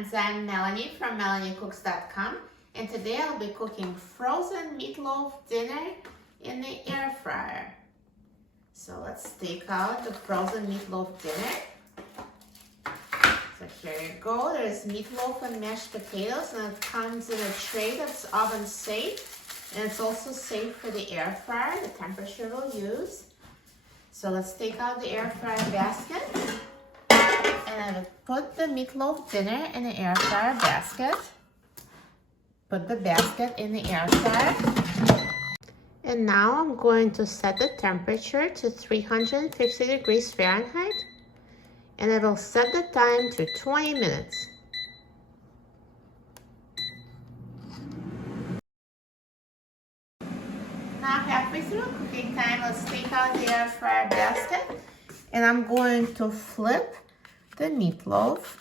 friends, I'm Melanie from MelanieCooks.com, and today I'll be cooking frozen meatloaf dinner in the air fryer. So let's take out the frozen meatloaf dinner. So here you go, there's meatloaf and mashed potatoes, and it comes in a tray that's oven safe, and it's also safe for the air fryer, the temperature we'll use. So let's take out the air fryer basket. And I will put the meatloaf dinner in the air fryer basket. Put the basket in the air fryer. And now I'm going to set the temperature to 350 degrees Fahrenheit. And I will set the time to 20 minutes. Now halfway through cooking time, let's take out the air fryer basket. And I'm going to flip the meatloaf.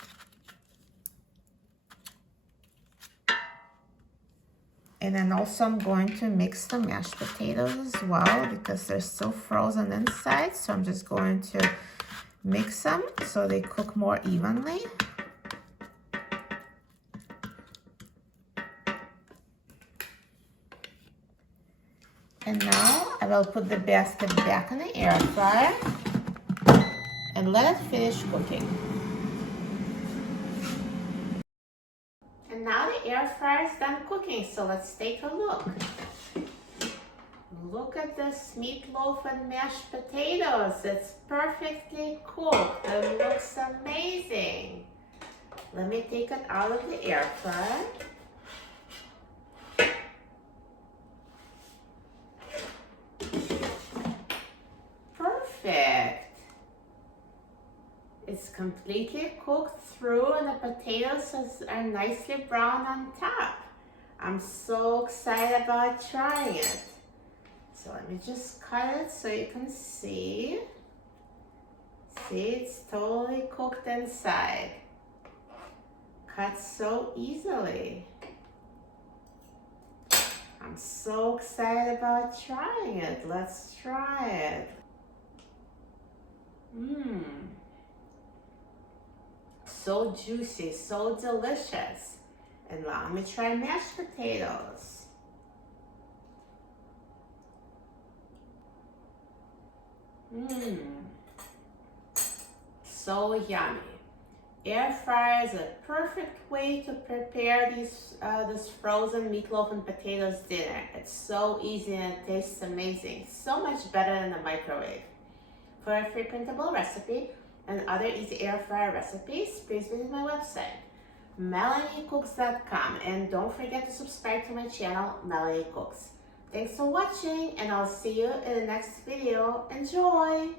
And then also I'm going to mix the mashed potatoes as well because they're still frozen inside. So I'm just going to mix them so they cook more evenly. And now I will put the basket back in the air fryer and let it finish cooking. And now the air fryer is done cooking, so let's take a look. Look at this meatloaf and mashed potatoes. It's perfectly cooked. It looks amazing. Let me take it out of the air fryer. Perfect. It's completely cooked through and the potatoes are nicely brown on top. I'm so excited about trying it. So let me just cut it so you can see. See, it's totally cooked inside. Cut so easily. I'm so excited about trying it. Let's try it. So juicy, so delicious. And now let me try mashed potatoes. So yummy. Air fryer is a perfect way to prepare this frozen meatloaf and potatoes dinner. It's so easy and it tastes amazing. So much better than the microwave. For a free printable recipe and other easy air fryer recipes, please visit my website, MelanieCooks.com, and don't forget to subscribe to my channel, Melanie Cooks. Thanks for watching, and I'll see you in the next video. Enjoy!